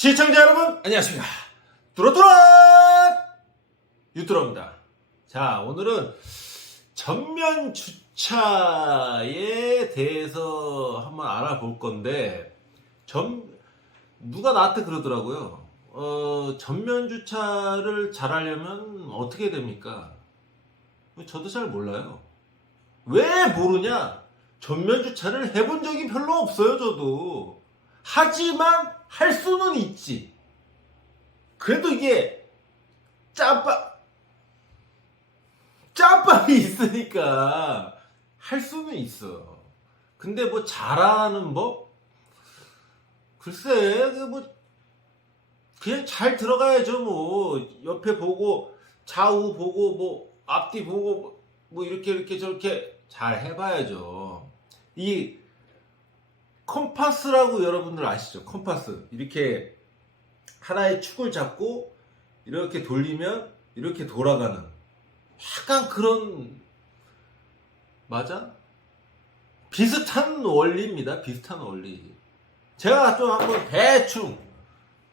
시청자 여러분 안녕하십니까. 뚜러뚜러 유뚜러입니다. 자, 오늘은 전면 주차에 대해서 한번 알아볼 건데, 누가 나한테 그러더라고요. 전면 주차를 잘하려면 어떻게 됩니까? 저도 잘 몰라요. 왜 모르냐? 전면 주차를 해본 적이 별로 없어요, 저도. 하지만 할 수는 있지. 그래도 이게 짬밥이 있으니까 할 수는 있어. 근데 뭐 잘하는 법? 글쎄, 그냥 잘 들어가야죠. 뭐 옆에 보고 좌우 보고 뭐 앞뒤 보고 뭐 이렇게 저렇게 잘 해봐야죠. 이 컴파스라고 여러분들 아시죠? 컴파스. 이렇게 하나의 축을 잡고 이렇게 돌리면 이렇게 돌아가는 약간 그런, 맞아? 비슷한 원리입니다. 비슷한 원리. 제가 좀 한번 대충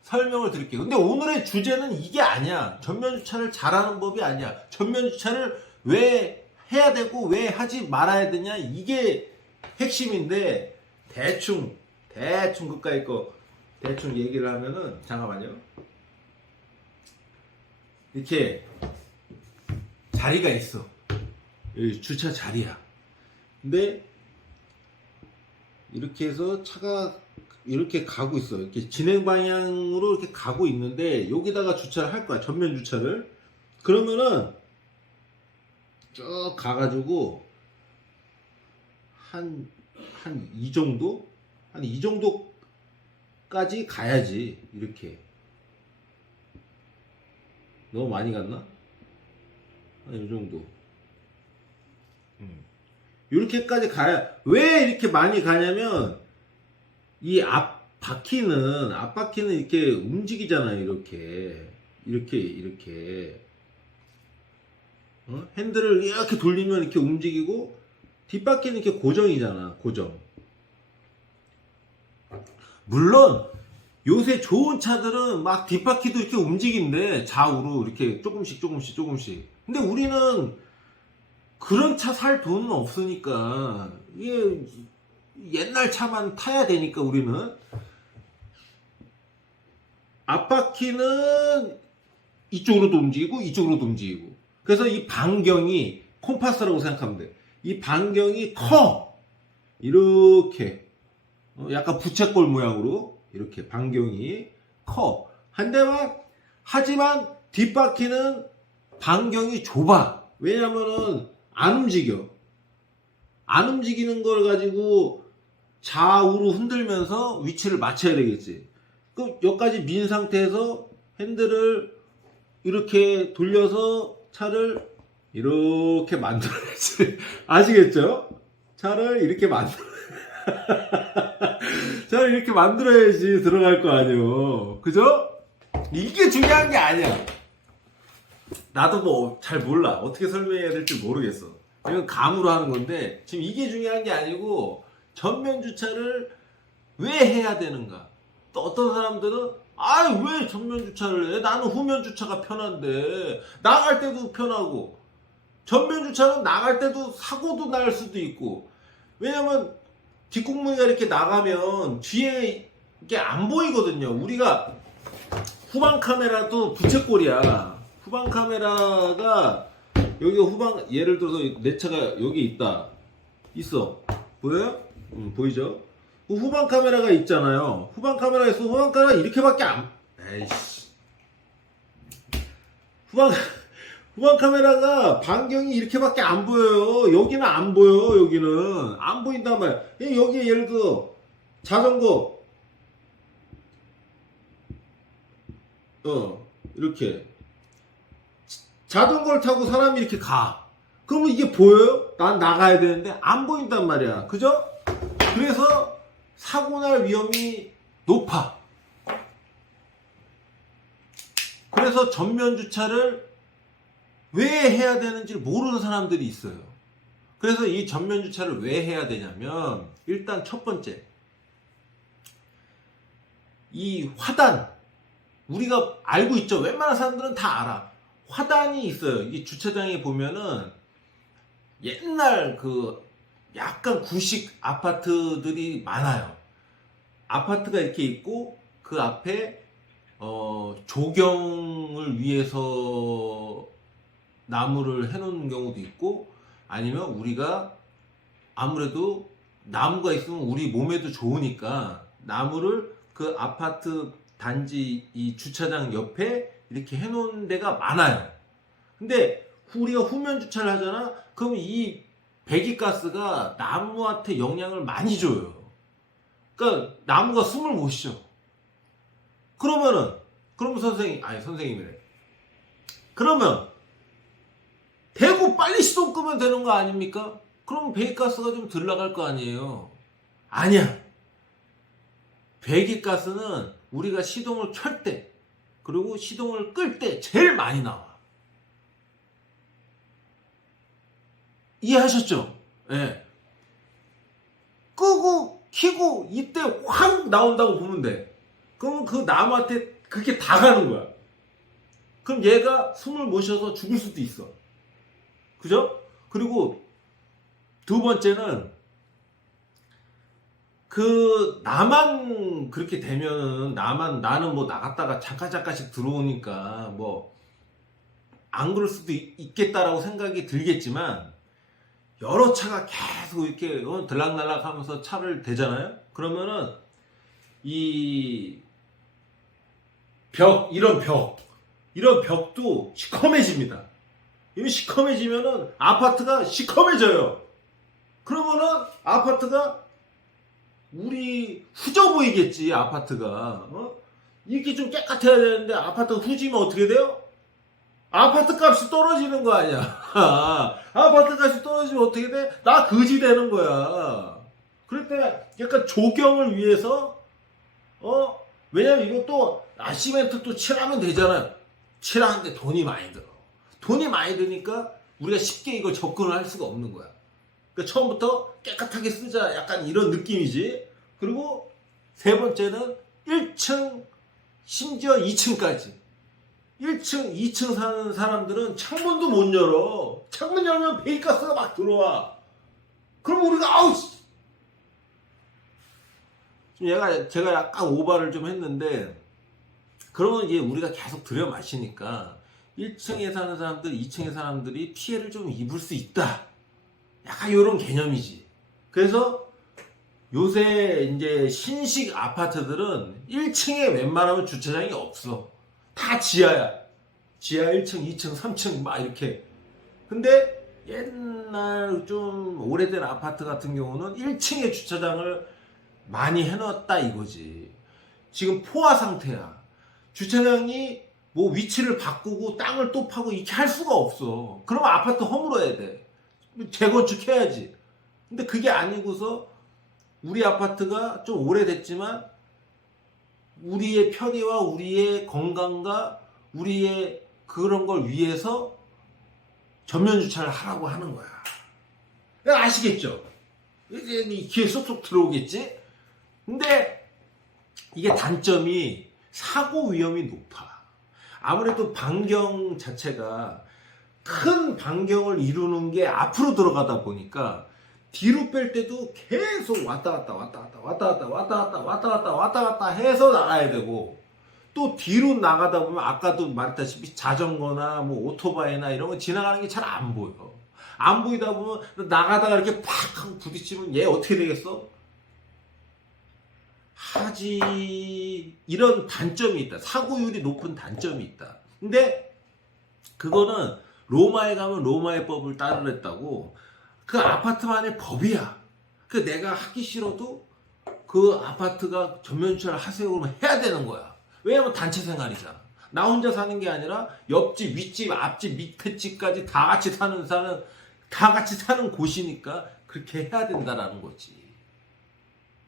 설명을 드릴게요. 근데 오늘의 주제는 이게 아니야. 전면 주차를 잘하는 법이 아니야. 전면 주차를 왜 해야 되고 왜 하지 말아야 되냐, 이게 핵심인데, 대충 그까이 거 대충 얘기를 하면은, 잠깐만요. 이렇게 자리가 있어. 여기 주차 자리야. 근데 이렇게 해서 차가 이렇게 가고 있어. 이렇게 진행 방향으로 이렇게 가고 있는데, 여기다가 주차를 할 거야. 전면 주차를. 그러면은 쭉 가가지고 한 이 정도? 한 이 정도까지 가야지. 이렇게. 너무 많이 갔나? 한 이 정도. 이렇게까지 가야. 왜 이렇게 많이 가냐면, 이 앞바퀴는 이렇게 움직이잖아요. 이렇게. 핸들을 이렇게 돌리면 이렇게 움직이고, 뒷바퀴는 이렇게 고정이잖아. 고정. 물론 요새 좋은 차들은 막 뒷바퀴도 이렇게 움직인대. 좌우로 이렇게 조금씩. 근데 우리는 그런 차 살 돈은 없으니까, 이게 옛날 차만 타야 되니까, 우리는 앞바퀴는 이쪽으로도 움직이고. 그래서 이 반경이 콤파스라고 생각하면 돼. 이 반경이 커. 이렇게 약간 부채꼴 모양으로 이렇게 반경이 커. 하지만 뒷바퀴는 반경이 좁아. 왜냐면은 안 움직이는 걸 가지고 좌우로 흔들면서 위치를 맞춰야 되겠지. 그럼 여기까지 민 상태에서 핸들을 이렇게 돌려서 차를 이렇게 만들어야지. 아시겠죠? 차를 이렇게 만들어야지 들어갈 거 아니에요. 그죠? 이게 중요한 게 아니야. 나도 뭐 잘 몰라. 어떻게 설명해야 될지 모르겠어. 이건 감으로 하는 건데, 지금 이게 중요한 게 아니고, 전면 주차를 왜 해야 되는가? 또 어떤 사람들은 왜 전면 주차를 해? 나는 후면 주차가 편한데, 나갈 때도 편하고. 전면 주차는 나갈 때도 사고도 날 수도 있고. 왜냐면 뒷공무니가 이렇게 나가면 뒤에 이게 안 보이거든요. 우리가 후방 카메라도 부채꼴이야. 후방 카메라가 여기가 예를 들어서 내 차가 여기 있어. 보여요? 보이죠? 후방 카메라가 있잖아요. 후방 카메라 이렇게밖에 에이씨. 후방 카메라가 반경이 이렇게밖에 안 보여요. 여기는 안 보여. 여기는 안 보인단 말이야. 여기 예를 들어 자전거, 이렇게 자전거를 타고 사람이 이렇게 가. 그러면 이게 보여요? 난 나가야 되는데 안 보인단 말이야. 그죠? 그래서 사고 날 위험이 높아. 그래서 전면 주차를 왜 해야 되는지 모르는 사람들이 있어요. 그래서 이 전면 주차를 왜 해야 되냐면, 일단 첫 번째, 이 화단, 우리가 알고 있죠. 웬만한 사람들은 다 알아. 화단이 있어요. 이 주차장에 보면은 옛날 그 약간 구식 아파트들이 많아요. 아파트가 이렇게 있고 그 앞에 조경을 위해서 나무를 해놓는 경우도 있고, 아니면 우리가 아무래도 나무가 있으면 우리 몸에도 좋으니까 나무를 그 아파트 단지 이 주차장 옆에 이렇게 해놓은 데가 많아요. 근데 우리가 후면 주차를 하잖아. 그럼 이 배기가스가 나무한테 영향을 많이 줘요. 그러니까 나무가 숨을 못 쉬어. 그러면 선생님이래. 그러면 대고 빨리 시동 끄면 되는 거 아닙니까? 그럼 배기가스가 좀 덜 나갈 거 아니에요. 아니야. 배기가스는 우리가 시동을 켤 때, 그리고 시동을 끌 때 제일 많이 나와. 이해하셨죠? 예. 네. 끄고 켜고 이때 확 나온다고 보면 돼. 그러면 그 나무한테 그게 다 가는 거야. 그럼 얘가 숨을 못 쉬어서 죽을 수도 있어. 그죠? 그리고 두 번째는 그 나만 그렇게 되면은 나는 뭐 나갔다가 잠깐씩 들어오니까 뭐 안 그럴 수도 있겠다라고 생각이 들겠지만, 여러 차가 계속 이렇게 들락날락 하면서 차를 대잖아요. 그러면은 이 이런 벽도 시커매집니다. 이 시커매지면은 아파트가 시커매져요. 그러면은 아파트가 우리 후져 보이겠지. 아파트가 이렇게 좀 깨끗해야 되는데 아파트가 후지면 어떻게 돼요? 아파트 값이 떨어지는 거 아니야. 아파트 값이 떨어지면 어떻게 돼? 나 거지 되는 거야. 그럴 때 약간 조경을 위해서 왜냐면 이것도 시멘트 또 칠하면 되잖아요. 칠하는데 돈이 많이 들어. 돈이 많이 드니까 우리가 쉽게 이걸 접근을 할 수가 없는 거야. 그러니까 처음부터 깨끗하게 쓰자, 약간 이런 느낌이지. 그리고 세 번째는 1층, 심지어 2층까지. 1층, 2층 사는 사람들은 창문도 못 열어. 창문 열면 배기가스가 막 들어와. 그럼 우리가 제가 약간 오바를 좀 했는데, 그러면 이제 우리가 계속 들여 마시니까 1층에 사는 사람들, 2층에 사람들이 피해를 좀 입을 수 있다. 약간 이런 개념이지. 그래서 요새 이제 신식 아파트들은 1층에 웬만하면 주차장이 없어. 다 지하야. 지하 1층, 2층, 3층 막 이렇게. 근데 옛날 좀 오래된 아파트 같은 경우는 1층에 주차장을 많이 해놨다 이거지. 지금 포화 상태야. 주차장이 뭐 위치를 바꾸고 땅을 또 파고 이렇게 할 수가 없어. 그러면 아파트 허물어야 돼. 재건축해야지. 근데 그게 아니고서 우리 아파트가 좀 오래됐지만 우리의 편의와 우리의 건강과 우리의 그런 걸 위해서 전면 주차를 하라고 하는 거야. 아시겠죠? 이제 귀에 쏙쏙 들어오겠지? 근데 이게 단점이 사고 위험이 높아. 아무래도 반경 자체가 큰 반경을 이루는 게 앞으로 들어가다 보니까 뒤로 뺄 때도 계속 왔다 갔다 해서 나가야 되고, 또 뒤로 나가다 보면 아까도 말했다시피 자전거나 뭐 오토바이나 이런 거 지나가는 게 잘 안 보여. 안 보이다 보면 나가다가 이렇게 팍 하고 부딪히면 얘 어떻게 되겠어? 이런 단점이 있다. 사고율이 높은 단점이 있다. 근데 그거는 로마에 가면 로마의 법을 따르랬다고. 그 아파트만의 법이야. 그 내가 하기 싫어도 그 아파트가 전면 주차를 하세요 그러면 해야 되는 거야. 왜냐면 단체 생활이잖아. 나 혼자 사는 게 아니라 옆집, 윗집, 앞집, 밑에 집까지 다 같이 사는 곳이니까 그렇게 해야 된다라는 거지.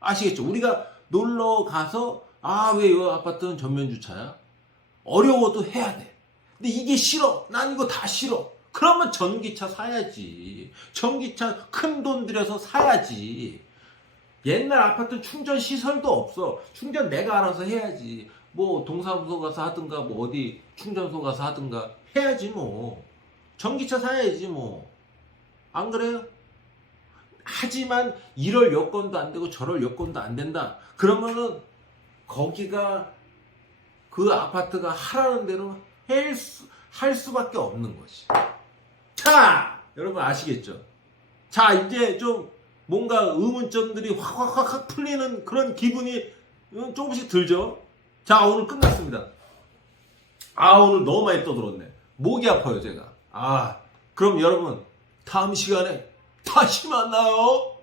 아시겠죠? 우리가 놀러 가서 왜 이 아파트는 전면 주차야? 어려워도 해야 돼. 근데 이게 싫어. 난 이거 다 싫어. 그러면 전기차 사야지. 전기차 큰 돈 들여서 사야지. 옛날 아파트는 충전 시설도 없어. 충전 내가 알아서 해야지. 뭐 동사무소 가서 하든가 뭐 어디 충전소 가서 하든가 해야지 뭐. 전기차 사야지 뭐. 안 그래요? 하지만 이럴 여건도 안 되고 저럴 여건도 안 된다. 그러면은 거기가 그 아파트가 하라는 대로 할 수밖에 없는 거지. 자, 여러분 아시겠죠? 자, 이제 좀 뭔가 의문점들이 확 풀리는 그런 기분이 조금씩 들죠? 자, 오늘 끝났습니다. 아, 오늘 너무 많이 떠들었네. 목이 아파요, 제가. 아, 그럼 여러분 다음 시간에 다시 만나요.